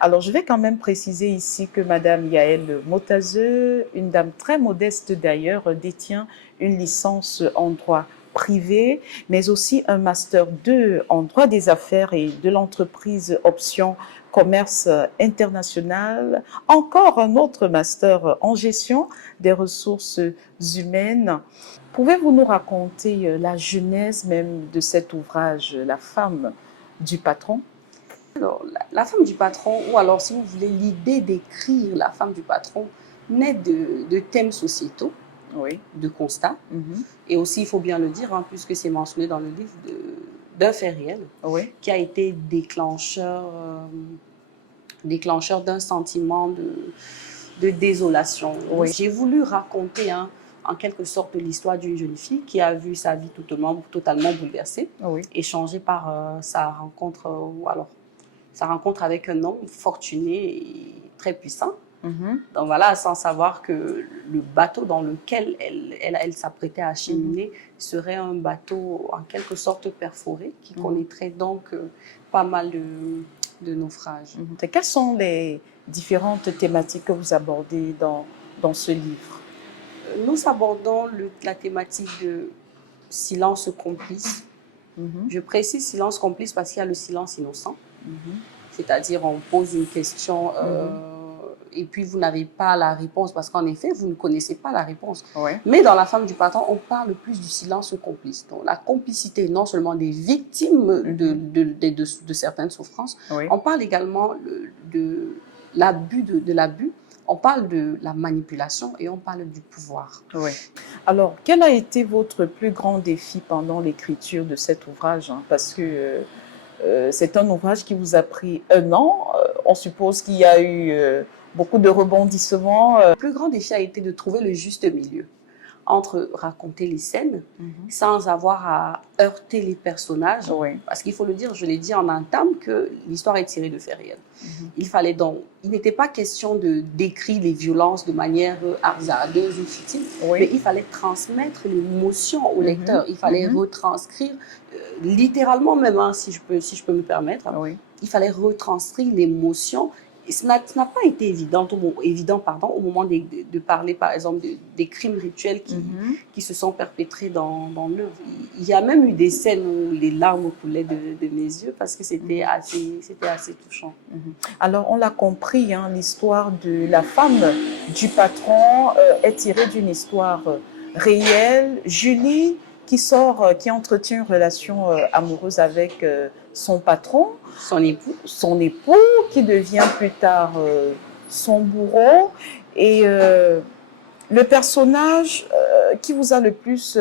Alors, je vais quand même préciser ici que Madame Yael Motazeux, une dame très modeste d'ailleurs, détient une licence en droit privé, mais aussi un master 2 en droit des affaires et de l'entreprise option commerce international, encore un autre master en gestion des ressources humaines. Pouvez-vous nous raconter la genèse même de cet ouvrage, La femme du patron? Alors, la femme du patron, ou alors si vous voulez, l'idée d'écrire la femme du patron naît de thèmes sociétaux, Oui. de constats, Mhm. et aussi, il faut bien le dire, hein, puisque c'est mentionné dans le livre, d'un fait réel Oui. qui a été déclencheur d'un sentiment de désolation. Oui. J'ai voulu raconter en quelque sorte l'histoire d'une jeune fille qui a vu sa vie totalement bouleversée Oui. et changée par sa rencontre avec un homme fortuné et très puissant. Mhm. Donc voilà, sans savoir que le bateau dans lequel elle s'apprêtait à cheminer serait un bateau en quelque sorte perforé qui connaîtrait donc pas mal de naufrages. Et quelles sont les différentes thématiques que vous abordez dans ce livre? Nous abordons la thématique de silence complice. Je précise silence complice parce qu'il y a le silence innocent. C'est-à-dire on pose une question et puis vous n'avez pas la réponse parce qu'en effet, vous ne connaissez pas la réponse. Ouais. Mais dans La femme du patron, on parle plus du silence complice. Donc la complicité non seulement des victimes de certaines souffrances, Oui. on parle également de l'abus, de l'abus, on parle de la manipulation et on parle du pouvoir. Oui. Alors, quel a été votre plus grand défi pendant l'écriture de cet ouvrage, hein? Parce que c'est un ouvrage qui vous a pris un an. On suppose qu'il y a eu beaucoup de rebondissements. Le plus grand défi a été de trouver le juste milieu entre raconter les scènes sans avoir à heurter les personnages. Oui. Parce qu'il faut le dire, je l'ai dit en entame, que l'histoire est tirée de faits réels. Il fallait donc, il n'était pas question de décrire les violences de manière hasardeuse ou futile, mais il fallait transmettre l'émotion au lecteur. Il fallait retranscrire, littéralement même, hein, si je peux me permettre, il fallait retranscrire l'émotion. Ça n'a pas été évident au moment de parler, par exemple, des crimes rituels qui se sont perpétrés dans l'œuvre. Il y a même eu des scènes où les larmes coulaient de mes yeux parce que c'était assez touchant. Alors, on l'a compris, hein, l'histoire de la femme du patron est tirée d'une histoire réelle. Julie, qui entretient une relation amoureuse avec son patron, son époux, qui devient plus tard son bourreau. Et le personnage qui vous a le plus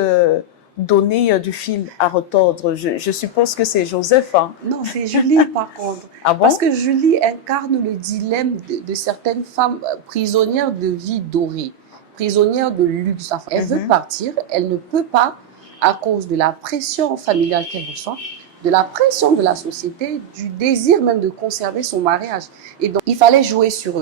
donné du fil à retordre, je suppose que c'est Joseph. Hein? Non, c'est Julie par contre. Ah bon? Parce que Julie incarne le dilemme de certaines femmes prisonnières de vie dorée, prisonnières de luxe. Enfin, elle veut partir, elle ne peut pas à cause de la pression familiale qu'elle reçoit, de la pression de la société, du désir même de conserver son mariage. Et donc, il fallait jouer sur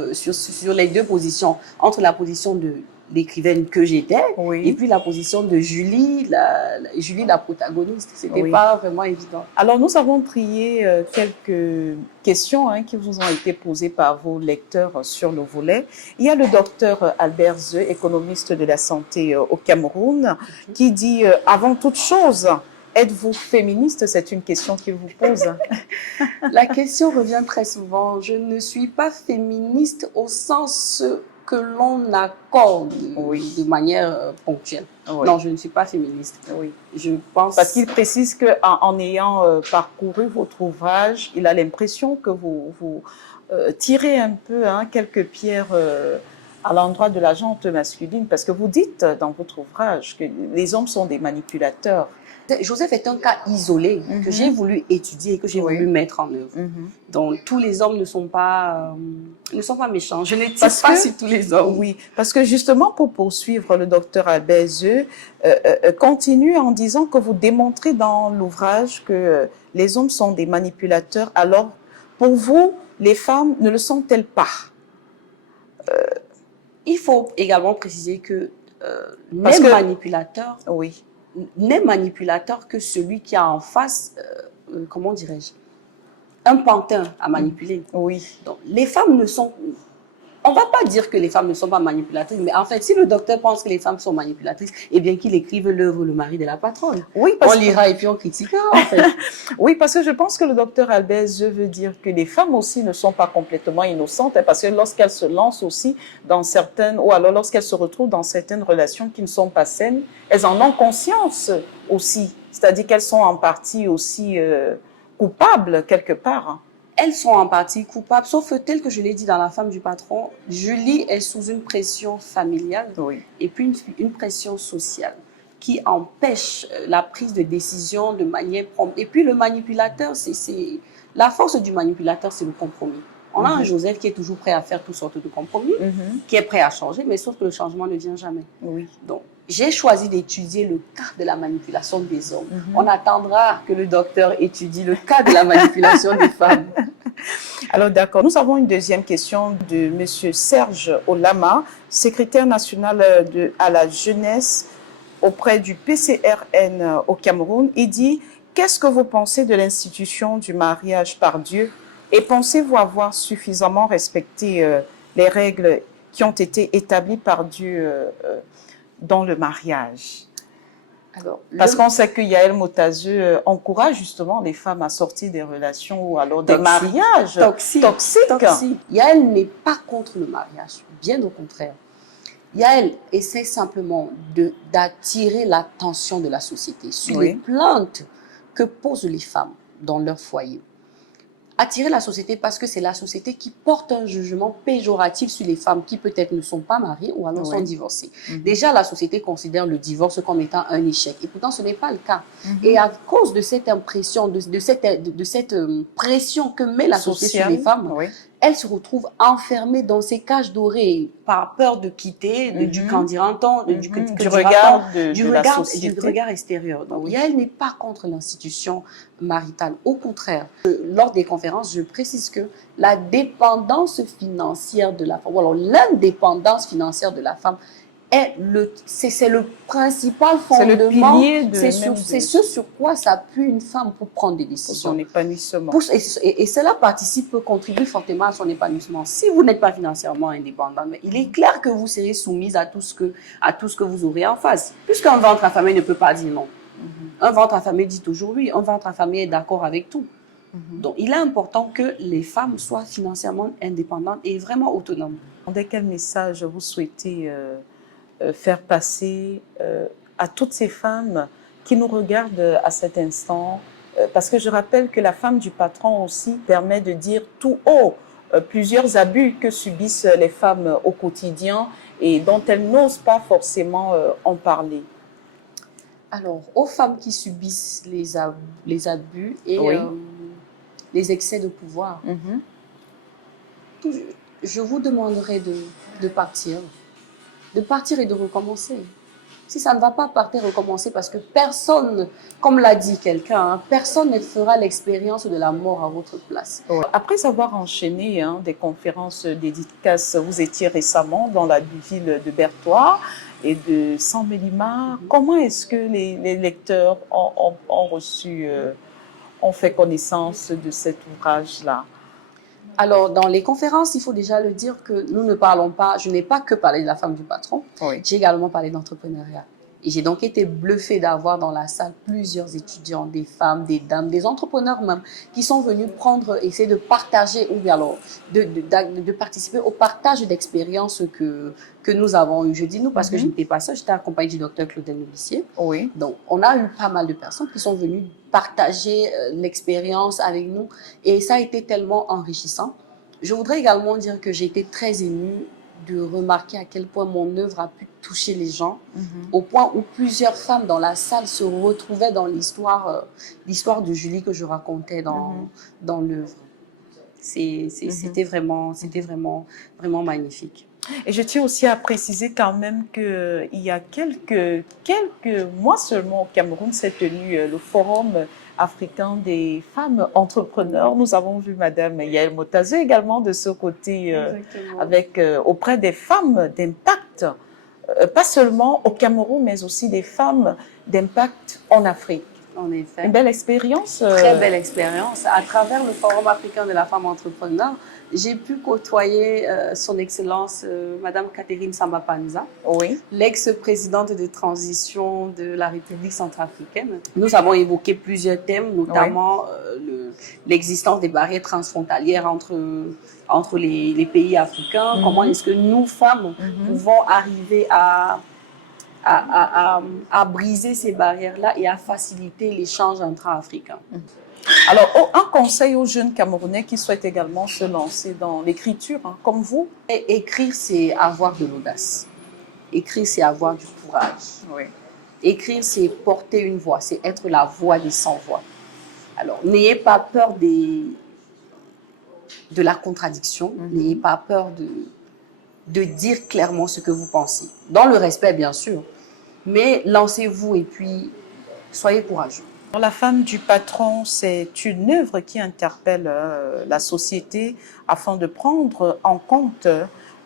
les deux positions, entre la position de l'écrivaine que j'étais et puis la position de Julie, la protagoniste. C'était pas vraiment évident. Alors, nous avons trié quelques questions qui vous ont été posées par vos lecteurs sur le volet. Il y a le docteur Albert Zeu, économiste de la santé au Cameroun, qui dit avant toute chose, êtes-vous féministe? C'est une question qu'il vous pose. La question revient très souvent. Je ne suis pas féministe au sens que l'on accorde de manière ponctuelle. Non, je ne suis pas féministe. Je pense... Parce qu'il précise qu'en ayant parcouru votre ouvrage, il a l'impression que vous tirez un peu quelques pierres à l'endroit de la gente masculine, parce que vous dites dans votre ouvrage que les hommes sont des manipulateurs. Joseph est un cas isolé que j'ai voulu étudier et que j'ai voulu mettre en œuvre. Donc, tous les hommes ne sont pas méchants. Je ne tire pas sur tous les hommes. Oui, parce que justement, pour poursuivre, le docteur Albert Zeu continue en disant que vous démontrez dans l'ouvrage que les hommes sont des manipulateurs. Alors, pour vous, les femmes ne le sont-elles pas? Il faut également préciser que n'est manipulateur que celui qui a en face, comment dirais-je, un pantin à manipuler. Oui. Donc, les femmes ne sont... On ne va pas dire que les femmes ne sont pas manipulatrices, mais en fait, si le docteur pense que les femmes sont manipulatrices, eh bien qu'il écrive l'œuvre Le mari de la patronne. Oui, on lira et puis on critiquera, en fait. Oui, parce que je pense que le docteur Albert veut dire que les femmes aussi ne sont pas complètement innocentes, parce que lorsqu'elles se lancent aussi dans certaines, ou alors lorsqu'elles se retrouvent dans certaines relations qui ne sont pas saines, elles en ont conscience aussi. C'est-à-dire qu'elles sont en partie aussi coupables quelque part. Elles sont en partie coupables, sauf tel que je l'ai dit dans La femme du patron, Julie est sous une pression familiale et puis une pression sociale qui empêche la prise de décision de manière prompte. Et puis le manipulateur, la force du manipulateur, c'est le compromis. On a un Joseph qui est toujours prêt à faire toutes sortes de compromis, qui est prêt à changer, mais sauf que le changement ne vient jamais. Donc, j'ai choisi d'étudier le cas de la manipulation des hommes. On attendra que le docteur étudie le cas de la manipulation des femmes. Alors d'accord, nous avons une deuxième question de M. Serge Olama, secrétaire national à la jeunesse auprès du PCRN au Cameroun. Il dit, qu'est-ce que vous pensez de l'institution du mariage par Dieu et pensez-vous avoir suffisamment respecté les règles qui ont été établies par Dieu dans le mariage? Alors, parce qu'on sait que Yael Motazeux encourage justement les femmes à sortir des relations ou alors des mariages toxiques. Yael n'est pas contre le mariage, bien au contraire. Yael essaie simplement d'attirer l'attention de la société sur les plaintes que posent les femmes dans leur foyer. Attirer la société parce que c'est la société qui porte un jugement péjoratif sur les femmes qui peut-être ne sont pas mariées ou alors sont divorcées. Déjà, la société considère le divorce comme étant un échec et pourtant ce n'est pas le cas. Et à cause de cette impression, de cette pression que met la société sur les femmes, elles se retrouvent enfermées dans ces cages dorées par peur de quitter, du regard extérieur. Donc, Yael n'est pas contre l'institution maritale. Au contraire, lors des conférences, je précise que la dépendance financière de la femme, ou alors l'indépendance financière de la femme, c'est le principal fondement, c'est ce sur quoi s'appuie une femme pour prendre des décisions. Pour son épanouissement. Et cela contribue fortement à son épanouissement. Si vous n'êtes pas financièrement indépendante, mais il est clair que vous serez soumise à tout ce que vous aurez en face. Puisqu'un ventre affamé ne peut pas dire non. Un ventre affamé dit toujours oui. Un ventre affamé est d'accord avec tout. Donc, il est important que les femmes soient financièrement indépendantes et vraiment autonomes. Quel message vous souhaitez faire passer à toutes ces femmes qui nous regardent à cet instant, parce que je rappelle que la femme du patron aussi permet de dire tout haut plusieurs abus que subissent les femmes au quotidien et dont elles n'osent pas forcément en parler. Alors, aux femmes qui subissent les abus et les excès de pouvoir, je vous demanderai de partir et de recommencer. Si ça ne va pas partir, recommencer, parce que personne, comme l'a dit quelqu'un, personne ne fera l'expérience de la mort à votre place. Après avoir enchaîné des conférences dédicaces, vous étiez récemment dans la ville de Berthois et de Saint-Mélimar. Comment est-ce que les lecteurs ont reçu, ont fait connaissance de cet ouvrage-là? Alors, dans les conférences, il faut déjà le dire que nous ne parlons pas, je n'ai pas que parlé de la femme du patron, j'ai également parlé d'entrepreneuriat. Et j'ai donc été bluffée d'avoir dans la salle plusieurs étudiants, des femmes, des dames, des entrepreneurs même, qui sont venus essayer de partager, ou bien alors de participer au partage d'expériences que nous avons eues. Je dis nous parce que je n'étais pas seule, j'étais accompagnée du docteur Claudel Novissier. Donc, on a eu pas mal de personnes qui sont venues partager l'expérience avec nous et ça a été tellement enrichissant. Je voudrais également dire que j'ai été très émue de remarquer à quel point mon œuvre a pu toucher les gens, au point où plusieurs femmes dans la salle se retrouvaient dans l'histoire de Julie que je racontais dans l'œuvre. C'était vraiment magnifique. Et je tiens aussi à préciser quand même qu'il y a quelques mois seulement au Cameroun s'est tenu le forum africain des femmes entrepreneurs. Nous avons vu Madame Yael Motazeux également de ce côté auprès des femmes d'impact, pas seulement au Cameroun, mais aussi des femmes d'impact en Afrique. En effet. Une belle expérience. Très belle expérience. À travers le Forum africain de la femme entrepreneur, j'ai pu côtoyer son Excellence Madame Catherine Samba-Panza, Oui. l'ex-présidente de transition de la République centrafricaine. Nous avons évoqué plusieurs thèmes, notamment l'existence des barrières transfrontalières entre les pays africains. Comment est-ce que nous, femmes, pouvons arriver à briser ces barrières-là et à faciliter l'échange intra-africain. Alors, un conseil aux jeunes Camerounais qui souhaitent également se lancer dans l'écriture, hein, comme vous? Écrire, c'est avoir de l'audace. Écrire, c'est avoir du courage. Oui. Écrire, c'est porter une voix, c'est être la voix des sans-voix. Alors, n'ayez pas peur de la contradiction, n'ayez pas peur de dire clairement ce que vous pensez. Dans le respect, bien sûr, mais lancez-vous et puis soyez courageux. La femme du patron, c'est une œuvre qui interpelle la société afin de prendre en compte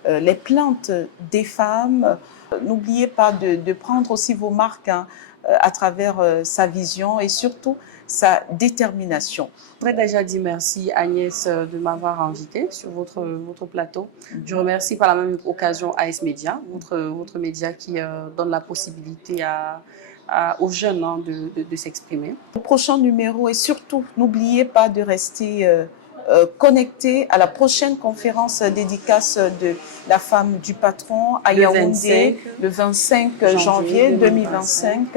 les plaintes des femmes. N'oubliez pas de prendre aussi vos marques hein, à travers sa vision et surtout sa détermination. Je voudrais déjà dire merci Agnès de m'avoir invitée sur votre plateau. Je remercie par la même occasion AS Média, votre média qui donne la possibilité aux jeunes hein, de s'exprimer. Au prochain numéro et surtout, n'oubliez pas de rester connecté à la prochaine conférence dédicace de la femme du patron à Yaoundé le 25 janvier 2025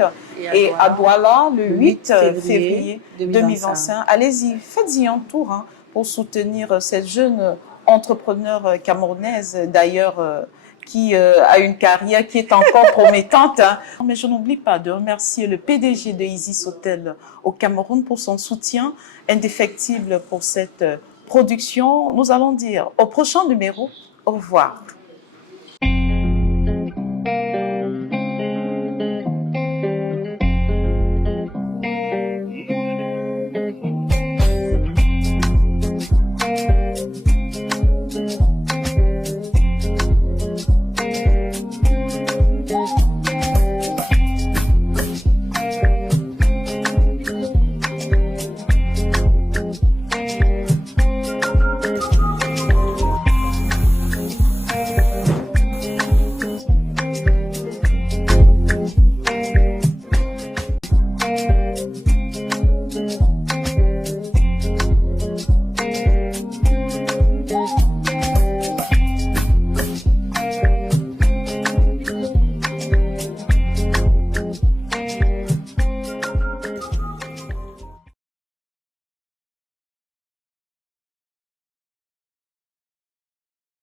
et à Douala le 8 février 2025. Allez-y, faites-y un tour hein, pour soutenir cette jeune entrepreneure camerounaise d'ailleurs qui a une carrière qui est encore promettante. Hein. Mais je n'oublie pas de remercier le PDG de Isis Hotel au Cameroun pour son soutien indéfectible pour cette production. Nous allons dire au prochain numéro, au revoir.